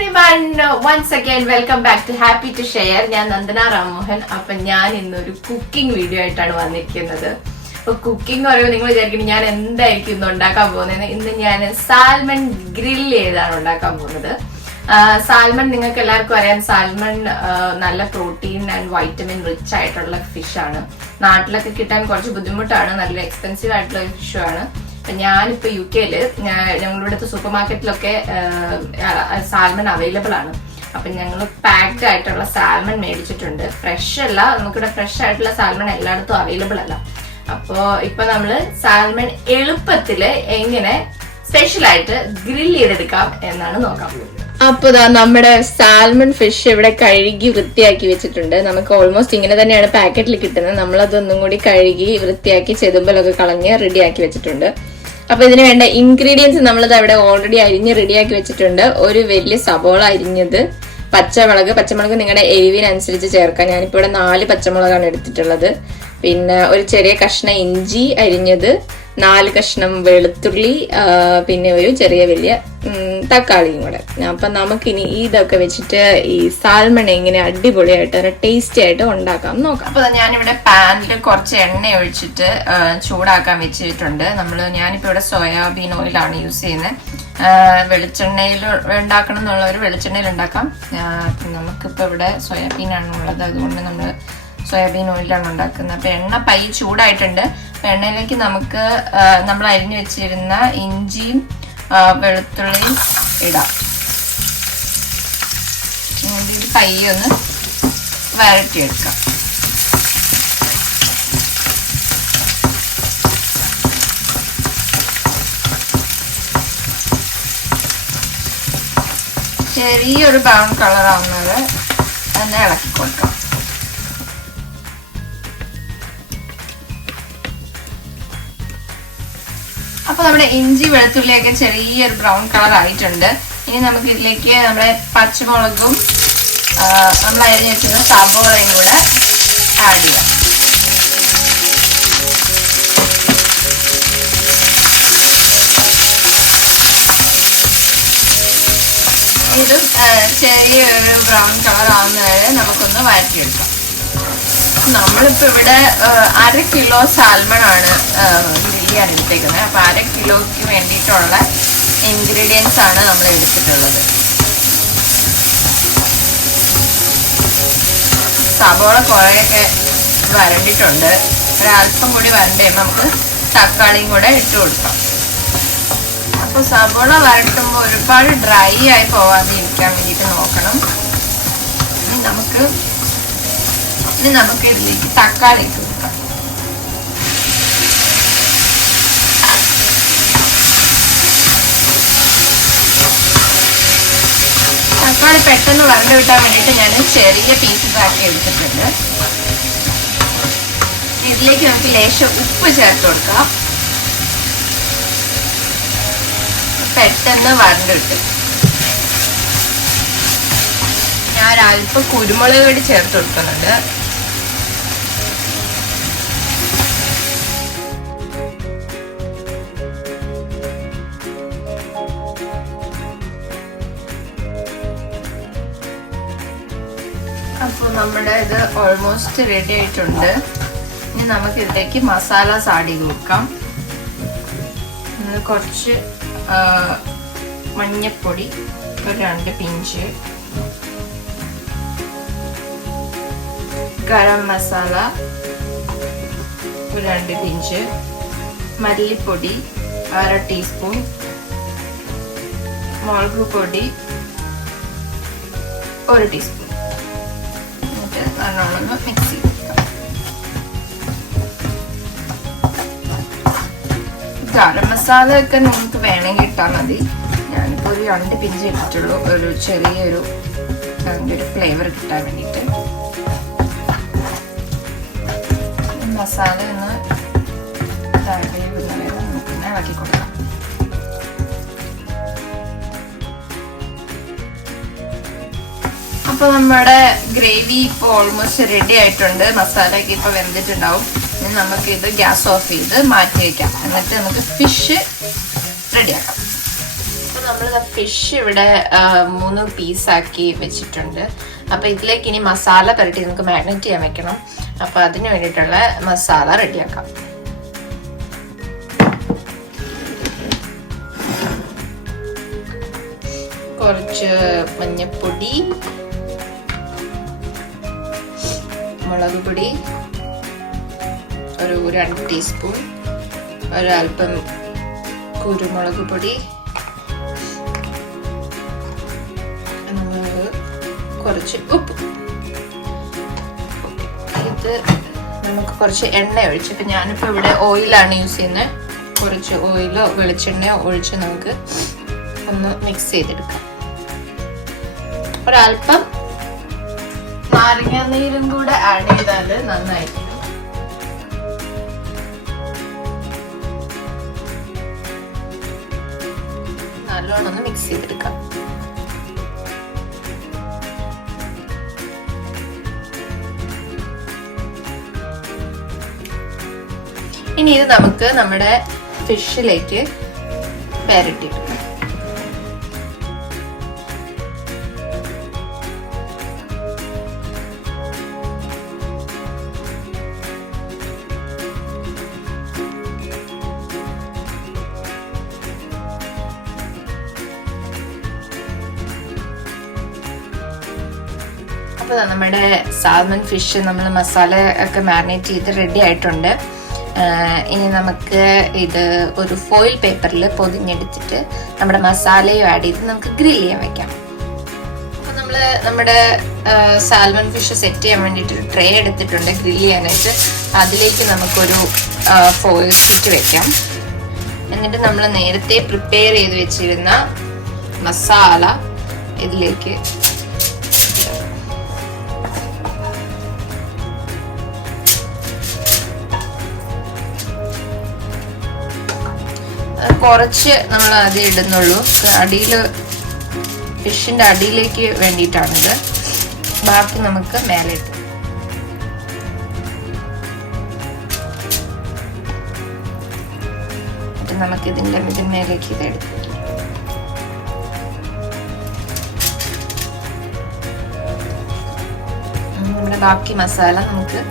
everyone, once again welcome back to Happy to Share. ഞാൻ നന്ദന രാമോഹൻ. അപ്പൊ ഞാൻ ഇന്നൊരു കുക്കിംഗ് വീഡിയോ ആയിട്ടാണ് വന്നിരിക്കുന്നത്. അപ്പൊ കുക്കിംഗ് പറയുമ്പോൾ നിങ്ങൾ വിചാരിക്കുന്നത് ഞാൻ എന്തായിരിക്കും ഇന്ന് ഉണ്ടാക്കാൻ പോകുന്നത്. ഇന്ന് ഞാൻ സാൽമൺ ഗ്രിൽ ചെയ്താണ് ഉണ്ടാക്കാൻ പോകുന്നത്. സാൽമൺ നിങ്ങൾക്ക് എല്ലാവർക്കും അറിയാം, സാൽമൺ നല്ല പ്രോട്ടീൻ ആൻഡ് വൈറ്റമിൻ റിച്ച് ആയിട്ടുള്ള ഫിഷാണ്. നാട്ടിലൊക്കെ കിട്ടാൻ കുറച്ച് ബുദ്ധിമുട്ടാണ്, നല്ല എക്സ്പെൻസീവ് ആയിട്ടുള്ള ഫിഷുമാണ്. ഞാനിപ്പോ UK-ല് ഞങ്ങളിവിടുത്തെ സൂപ്പർ മാർക്കറ്റിലൊക്കെ സാൽമൺ അവൈലബിൾ ആണ്. അപ്പൊ ഞങ്ങൾ പാക്ഡ് ആയിട്ടുള്ള സാൽമൺ മേടിച്ചിട്ടുണ്ട്. ഫ്രഷ് അല്ല, നമുക്കിവിടെ ഫ്രഷ് ആയിട്ടുള്ള സാൽമൺ എല്ലായിടത്തും അവൈലബിൾ അല്ല. അപ്പോ ഇപ്പൊ നമ്മള് സാൽമൺ എളുപ്പത്തില് എങ്ങനെ സ്പെഷ്യൽ ആയിട്ട് ഗ്രിൽ ചെയ്തെടുക്കാം എന്നാണ് നോക്കാൻ പോകുന്നത്. അപ്പൊ നമ്മുടെ സാൽമൺ ഫിഷ് ഇവിടെ കഴുകി വൃത്തിയാക്കി വെച്ചിട്ടുണ്ട്. നമുക്ക് ഓൾമോസ്റ്റ് ഇങ്ങനെ തന്നെയാണ് പാക്കറ്റിൽ കിട്ടുന്നത്. നമ്മളതൊന്നും കൂടി കഴുകി വൃത്തിയാക്കി ചെതുമ്പലൊക്കെ കളഞ്ഞ് റെഡിയാക്കി വെച്ചിട്ടുണ്ട്. അപ്പൊ ഇതിന് വേണ്ട ഇൻഗ്രീഡിയൻസ് നമ്മളത് അവിടെ ഓൾറെഡി അരിഞ്ഞ് റെഡിയാക്കി വെച്ചിട്ടുണ്ട്. ഒരു വലിയ സബോള അരിഞ്ഞത്, പച്ചമുളക് നിങ്ങളുടെ എരിവിനനുസരിച്ച് ചേർക്കാം. ഞാനിപ്പോ ഇവിടെ 4 പച്ചമുളകാണ് എടുത്തിട്ടുള്ളത്. പിന്നെ ഒരു ചെറിയ കഷ്ണം ഇഞ്ചി അരിഞ്ഞത്, 4 കഷ്ണം വെളുത്തുള്ളി, പിന്നെ ഒരു ചെറിയ വലിയ തക്കാളിയും കൂടെ. അപ്പൊ നമുക്കിനി ഇതൊക്കെ വെച്ചിട്ട് ഈ സാൽമൺ എങ്ങനെ അടിപൊളിയായിട്ട് ടേസ്റ്റി ആയിട്ട് ഉണ്ടാക്കാം നോക്കാം. അപ്പൊ ഞാനിവിടെ പാനിൽ കുറച്ച് എണ്ണ ഒഴിച്ചിട്ട് ചൂടാക്കാൻ വെച്ചിട്ടുണ്ട്. ഞാനിപ്പോ ഇവിടെ സോയാബീൻ ഓയിലാണ് യൂസ് ചെയ്യുന്നത്. വെളിച്ചെണ്ണയിൽ ഉണ്ടാക്കണം എന്നുള്ളവർ വെളിച്ചെണ്ണയിൽ ഉണ്ടാക്കാം. നമുക്കിപ്പോ ഇവിടെ സോയാബീൻ ആണ് ഉള്ളത്, അതുകൊണ്ട് നമ്മൾ സോയാബീൻ ഓയിലാണ് ഉണ്ടാക്കുന്നത്. അപ്പൊ എണ്ണ പൈ ചൂടായിട്ടുണ്ട്. എണ്ണയിലേക്ക് നമുക്ക് നമ്മൾ അരിഞ്ഞു വെച്ചിരുന്ന ഇഞ്ചിയും വെളുത്തുള്ളിയും ഇടാം. ഇത് പയ്യൊന്ന് വരട്ടിയെടുക്കാം. ചെറിയൊരു ബ്രൗൺ കളർ ആവുന്നത് തന്നെ ഇളക്കി കൊടുക്കാം. അപ്പൊ നമ്മുടെ ഇഞ്ചി വെളുത്തുള്ളിയൊക്കെ ചെറിയൊരു ബ്രൗൺ കളർ ആയിട്ടുണ്ട്. ഇനി നമുക്ക് ഇതിലേക്ക് നമ്മുടെ പച്ചമുളകും നമ്മൾ അരിഞ്ഞു വെച്ചിരുന്ന സബോളയും കൂടെ ആഡ് ചെയ്യാം. ഇതും ചെറിയൊരു ബ്രൗൺ കളർ ആവുന്നവരെ നമുക്കൊന്ന് വഴറ്റിയെടുക്കാം. നമ്മളിപ്പോ ഇവിടെ 1/2 കിലോ സാൽമൺ ആണ് ഗ്രിൽ ചെയ്യാൻ എടുത്തേക്കുന്നത്. അപ്പൊ 1/2 കിലോയ്ക്ക് വേണ്ടിയിട്ടുള്ള ഇൻഗ്രീഡിയൻസ് ആണ് നമ്മൾ എടുത്തിട്ടുള്ളത്. സബോള കുറേയൊക്കെ വരണ്ടിട്ടുണ്ട്. ഒരല്പം കൂടി വരണ്ടേ, നമുക്ക് തക്കാളിയും കൂടെ ഇട്ട് കൊടുക്കാം. അപ്പൊ സബോള വരട്ടുമ്പോൾ ഒരുപാട് ഡ്രൈ ആയി പോവാതെ ഇരിക്കാൻ വേണ്ടിയിട്ട് നോക്കണം. ഇനി നമുക്ക് ഇതിലേക്ക് തക്കാളി ഇട്ട് കൊടുക്കാം. തക്കാളി പെട്ടെന്ന് വരണ്ടു വിട്ടാൻ വേണ്ടിയിട്ട് ഞാൻ ചെറിയ പീസസ് ആക്കി എടുത്തിട്ടുണ്ട്. ഇതിലേക്ക് നമുക്ക് ലേശം ഉപ്പ് ചേർത്ത് കൊടുക്കാം. പെട്ടെന്ന് വരണ്ടു കിട്ടും. ഞാൻ ഒരല്പം കുരുമുളക് പൊടി ചേർത്ത് കൊടുക്കുന്നുണ്ട്. അപ്പോൾ നമ്മുടെ ഇത് ഓൾമോസ്റ്റ് റെഡി ആയിട്ടുണ്ട്. ഇനി നമുക്ക് ഇതിലേക്ക് മസാലാസ് ആഡ് ചെയ്ത് കൊടുക്കാം. കുറച്ച് മഞ്ഞപ്പൊടി, ഒരു 2 പിഞ്ച്, ഗരം മസാല ഒരു 2 പിഞ്ച്, മല്ലിപ്പൊടി 1/2 ടീസ്പൂൺ, മുളക് പൊടി 1 ടീസ്പൂൺ. എന്നിട്ട് നല്ലോണം മിക്സ് ചെയ്ത് ഗരം മസാല ഒക്കെ നിങ്ങൾക്ക് വേണമെങ്കിൽ ഇട്ടാൽ മതി. ഞാനിപ്പോൾ ഒരു 2 പിഞ്ച് ഇട്ടിട്ടുള്ളൂ, ഒരു ചെറിയൊരു ഫ്ലേവർ കിട്ടാൻ വേണ്ടിയിട്ട്. മസാല ഒന്ന് നമുക്കിങ്ങനെ ഇളക്കി കൊടുക്കാം. അപ്പൊ നമ്മുടെ ഗ്രേവി ഇപ്പോൾ ഓൾമോസ്റ്റ് റെഡി ആയിട്ടുണ്ട്. മസാലയൊക്കെ ഇപ്പൊ വെന്തിട്ടുണ്ടാവും. ഇനി നമുക്ക് ഇത് ഗ്യാസ് ഓഫ് ചെയ്ത് മാറ്റി വയ്ക്കാം. എന്നിട്ട് നമുക്ക് ഫിഷ് റെഡിയാക്കാം. നമ്മൾ ഫിഷ് ഇവിടെ 3 പീസാക്കി വെച്ചിട്ടുണ്ട്. അപ്പൊ ഇതിലേക്ക് ഇനി മസാല പുരട്ടി നമുക്ക് മാരിനേറ്റ് ചെയ്യാൻ വെക്കണം. അപ്പൊ അതിന് വേണ്ടിയിട്ടുള്ള മസാല റെഡിയാക്കാം. കുറച്ച് മഞ്ഞപ്പൊടി, മുളക് പൊടി ഒരു 2 ടീസ്പൂൺ, ഒരൽപ്പം കുരുമുളക് പൊടി, കുറച്ച് ഉപ്പ്. ഇത് നമുക്ക് കുറച്ച് എണ്ണ ഒഴിച്ച്, ഇപ്പം ഞാനിപ്പോൾ ഇവിടെ ഓയിലാണ് യൂസ് ചെയ്യുന്നത്. കുറച്ച് ഓയിലോ വെളിച്ചെണ്ണയോ ഒഴിച്ച് നമുക്ക് ഒന്ന് മിക്സ് ചെയ്തെടുക്കാം. ഒരൽപ്പം നാരങ്ങ നീരും കൂടെ ആഡ് ചെയ്താൽ നന്നായിരിക്കും. നല്ലോണം ഒന്ന് മിക്സ് ചെയ്തെടുക്കാം. ഇനി ഇത് നമുക്ക് നമ്മുടെ ഫിഷിലേക്ക് പെരട്ടിയിടാം. അപ്പോൾ നമ്മുടെ സാൽമൺ ഫിഷ് നമ്മൾ മസാല ഒക്കെ മാരിനേറ്റ് ചെയ്ത് റെഡി ആയിട്ടുണ്ട്. ഇനി നമുക്ക് ഇത് ഒരു ഫോയിൽ പേപ്പറിൽ പൊതിഞ്ഞെടുത്തിട്ട് നമ്മുടെ മസാലയും ആഡ് ചെയ്ത് നമുക്ക് ഗ്രിൽ ചെയ്യാൻ വെക്കാം. അപ്പോൾ നമ്മൾ നമ്മുടെ സാൽമൺ ഫിഷ് സെറ്റ് ചെയ്യാൻ വേണ്ടിയിട്ട് ഒരു ട്രേ എടുത്തിട്ടുണ്ട് ഗ്രിൽ ചെയ്യാനായിട്ട്. അതിലേക്ക് നമുക്കൊരു ഫോയിൽ ഷീറ്റ് വെക്കാം. എന്നിട്ട് നമ്മൾ നേരത്തെ പ്രിപ്പയർ ചെയ്ത് വെച്ചിരുന്ന മസാല ഇതിലേക്ക് കുറച്ച് നമ്മൾ ആദ്യം ഇടുന്നുള്ളൂ. അടിയിൽ ഫിഷിന്റെ അടിയിലേക്ക് വേണ്ടിയിട്ടാണിത്. ബാക്കി നമുക്ക് മേലെ ഇട്ടു. നമുക്ക് ഇതിന്റെ മേലേക്ക് ഇത് എടുക്കും. നമ്മുടെ ബാക്കി മസാല നമുക്ക്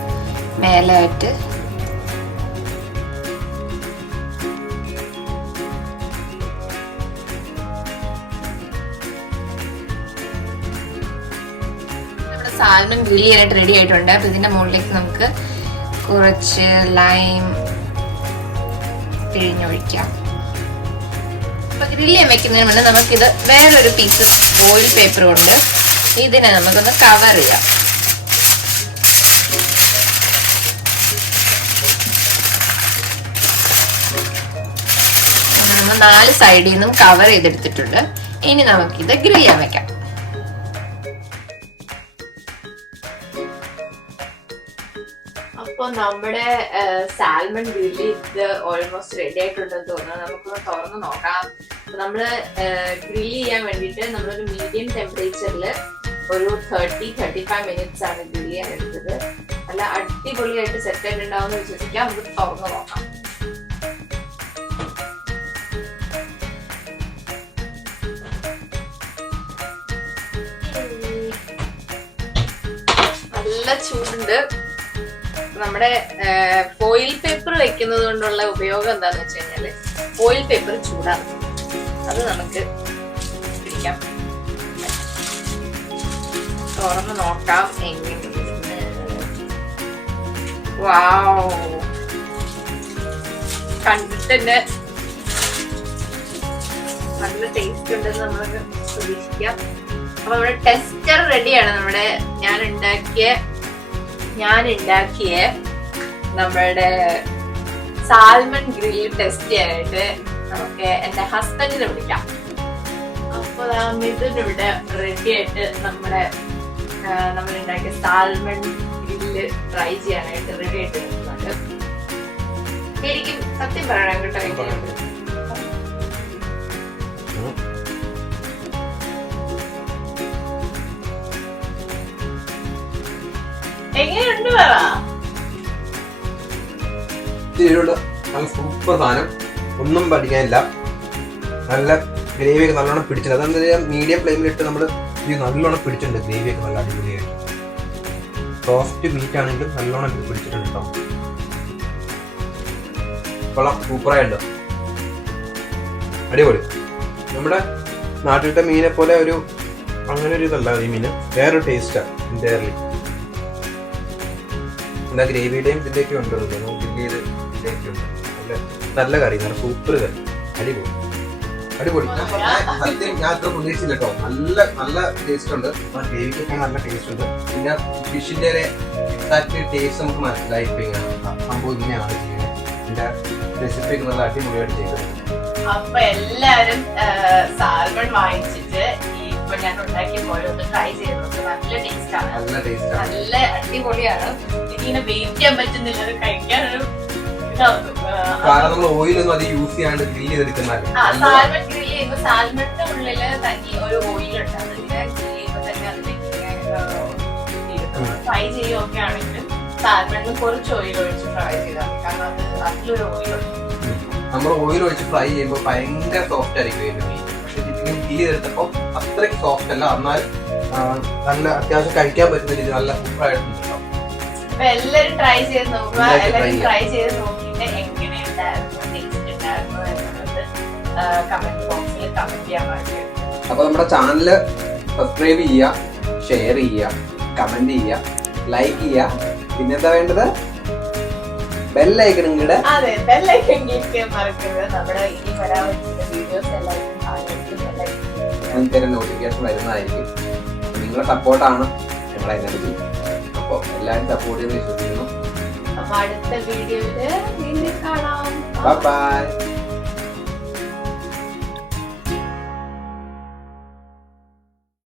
മേലായിട്ട് സാൽമൺ ഗ്രിൽ ചെയ്യാനായിട്ട് റെഡി ആയിട്ടുണ്ട്. അപ്പൊ ഇതിന്റെ മുകളിലേക്ക് നമുക്ക് കുറച്ച് ലൈം പിഴിഞ്ഞൊഴിക്കാം. അപ്പൊ ഗ്രിൽ ചെയ്യാൻ വെക്കുന്നതിന് മുന്നേ നമുക്കിത് വേറൊരു പീസ് ഓയിൽ പേപ്പർ കൊണ്ട് ഇതിനെ നമുക്കൊന്ന് കവർ ചെയ്യാം. നമ്മൾ 4 സൈഡിൽ നിന്നും കവർ ചെയ്തെടുത്തിട്ടുണ്ട്. ഇനി നമുക്കിത് ഗ്രിൽ ചെയ്യാൻ വെക്കാം. അപ്പോൾ നമ്മുടെ സാൽമൺ ഗ്രില്ല് ഇത് ഓൾമോസ്റ്റ് റെഡി ആയിട്ടുണ്ടെന്ന് തോന്നുന്നു. നമുക്കൊന്ന് തുറന്ന് നോക്കാം. നമ്മള് ഗ്രില്ല് ചെയ്യാൻ വേണ്ടിയിട്ട് നമ്മളൊരു മീഡിയം ടെമ്പറേച്ചറിൽ ഒരു 30-35 മിനിറ്റ്സ് ആണ് ഗ്രില്ല് ചെയ്യാൻ എടുത്തത്. നല്ല അടിപൊളിയായിട്ട് സെറ്റ് ആയിട്ടുണ്ടാവും എന്ന് വിശ്വസിക്കാം. നമുക്ക് തുറന്ന് നോക്കാം. നല്ല ചൂടുണ്ട്. നമ്മുടെ ഫോയിൽ പേപ്പർ വെക്കുന്നത് കൊണ്ടുള്ള ഉപയോഗം എന്താന്ന് വെച്ച് കഴിഞ്ഞാല് ഫോയിൽ പേപ്പർ ചൂടാണ്. അത് നമുക്ക് പിടിക്കാം. തുറന്ന് നോക്കാം എങ്ങനെയാണ്. വാവ്, കണ്ടിട്ട് തന്നെ നല്ല ടേസ്റ്റ് ഉണ്ടെന്ന് നമുക്ക് പ്രതീക്ഷിക്കാം. അപ്പൊ നമ്മുടെ ടെസ്റ്റർ റെഡിയാണ്. നമ്മുടെ ഞാൻ ഉണ്ടാക്കിയ നമ്മളുടെ സാൽമൺ ഗ്രിൽ ടെസ്റ്റ് ചെയ്യാനായിട്ട് നമുക്ക് എന്റെ ഹസ്ബൻഡിനെ വിളിക്കാം. അപ്പൊ ഇതിനിവിടെ റെഡി ആയിട്ട് നമ്മൾ ഉണ്ടാക്കിയ സാൽമൺ ഗ്രില്ല് ട്രൈ ചെയ്യാനായിട്ട് റെഡി ആയിട്ട് നിൽക്കുന്നുണ്ട്. ശരിക്കും സത്യം പറയണം കേട്ടോ, എങ്ങനെയുണ്ട് പറ. നല്ല സൂപ്പർ സാധനം, ഒന്നും പഠിക്കാനില്ല. നല്ല ഗ്രേവിയൊക്കെ നല്ലോണം പിടിച്ചിട്ടുണ്ട്. അതെന്താ മീഡിയം ഫ്ലെയിമിലിട്ട് നമ്മൾ ഇത് നല്ലോണം പിടിച്ചിട്ടുണ്ട്. ഗ്രേവിയൊക്കെ നല്ല അടിപൊളിയായിട്ട് സോഫ്റ്റ് മീറ്റ് ആണെങ്കിലും നല്ലോണം ഇത് പിടിച്ചിട്ടുണ്ട് കേട്ടോ. കൊള്ളാം, സൂപ്പറായിട്ടുണ്ട്, അടിപൊളി. നമ്മുടെ നാട്ടിലത്തെ മീനെ പോലെ ഒരു അങ്ങനെ ഒരു ഇതല്ല ഈ മീന്, വേറൊരു ടേസ്റ്റാണ് എൻ്റയർലി. എന്താ ഗ്രേവിയുടെയും ഇതിൻ്റെയൊക്കെ ഉണ്ട്, ഗ്രില്ല് ചെയ്ത് ഇതിൻ്റെയൊക്കെ ഉണ്ട്. നല്ല കറി, നല്ല സൂപ്പർ കറി, അടിപൊളി അടിപൊളി. സത്യം ഞാൻ അത്ര പ്രതീക്ഷിച്ചില്ല കേട്ടോ. നല്ല നല്ല ടേസ്റ്റ് ഉണ്ട്, ഗ്രേവിക്കൊക്കെ നല്ല ടേസ്റ്റ് ഉണ്ട്. പിന്നെ ഫിഷിന്റെ എക്സാക്ട് ടേസ്റ്റ് നമുക്ക് മനസ്സിലായി. ഇപ്പൊ ഇങ്ങനെ സംഭവം ഇങ്ങനെയാണ് ചെയ്യുന്നത്. ഇതിന്റെ റെസിപ്പി ഒക്കെ നല്ല അടിപൊളിയായിട്ട് ചെയ്തത്. അപ്പൊ എല്ലാരും സാൽമൺ വാങ്ങിച്ചിട്ട് ഇപ്പൊ ഞാൻ ഉണ്ടാക്കിയ പോലെ ഒന്ന് ട്രൈ ചെയ്ത് നോക്കുക. നല്ല ടേസ്റ്റ് ആണ്, നല്ല അടിപൊളിയാണ്. ഇതിങ്ങനെ വെയിറ്റ് ചെയ്യാൻ പറ്റുന്നില്ല, അത് കഴിക്കാനൊരു കാരണം നമ്മൾ ഓയിലൊന്നും അത് യൂസ് ചെയ്യാണ്ട് ഗ്രില്ല് ചെയ്തെടുക്കുന്നതല്ലേ. സാൽമൺ ഗ്രില്ല് ചെയ്യുമ്പോൾ സാൽമണിന്റെ ഉള്ളില് തന്നെ ഒരു ഓയിലുണ്ട്, അത് ഇങ്ങനെ ഗ്രില്ല് ചെയ്യുമ്പോൾ തന്നെ അതിലേക്ക് ഫ്രൈ ചെയ്യുകയൊക്കെ ആണെങ്കിൽ സാൽമണിന് കുറച്ച് ഓയിൽ ഒഴിച്ച് ഫ്രൈ ചെയ്താൽ മതി. കാരണം അതിലൊരു ഓയിലുണ്ട്. നമ്മൾ ഓയിൽ ഒഴിച്ച് ഫ്രൈ ചെയ്യുമ്പോൾ ഭയങ്കര സോഫ്റ്റ് ആയിരിക്കും ഇതിന്റെ മീൻ. പക്ഷെ ഇതിങ്ങനെ ഗ്രില്ല് ചെയ്തെടുത്തപ്പോൾ അത്രയ്ക്ക് സോഫ്റ്റ് അല്ല, എന്നാൽ നല്ല അത്യാവശ്യം കഴിക്കാൻ പറ്റുന്ന രീതി നല്ല സൂപ്പറായിട്ടുണ്ടാവും. അപ്പൊ എല്ലാരും ട്രൈ ചെയ്ത് നോക്കുക. എല്ലാരും ട്രൈ ചെയ്ത് നോക്കിയിട്ട് എങ്ങനെയുണ്ടായിരുന്നു, ടേസ്റ്റ് ഉണ്ടായിരുന്നു എന്നുള്ളത് കമന്റ് ബോക്സിൽ കമന്റ് ചെയ്യാൻ മറക്കരുത്. അപ്പൊ നമ്മുടെ ചാനല് സബ്സ്ക്രൈബ് ചെയ്യുക, ഷെയർ ചെയ്യുക, കമന്റ് ചെയ്യുക, ലൈക്ക് ചെയ്യുക. പിന്നെന്താ വേണ്ടത്? ബെല്ലൈക്കണും കൂടെ. അതെ, ബെല്ലൈക്കൺ ക്ലിക്ക് ചെയ്യാൻ മറക്കരുത്. നമ്മുടെ ഇനി വരാൻ പറ്റുന്ന വീഡിയോസ് എല്ലാവർക്കും നോട്ടിഫിക്കേഷൻ വരുന്നതായിരിക്കും. നിങ്ങളുടെ സപ്പോർട്ടാണ് ഞങ്ങളെ എനർജി. അപ്പോൾ എല്ലാവരും സപ്പോർട്ട് ചെയ്ത് വിശ്വസിക്കുന്നു. അപ്പൊ അടുത്ത വീഡിയോയില് വീണ്ടും കാണാം. ബൈ.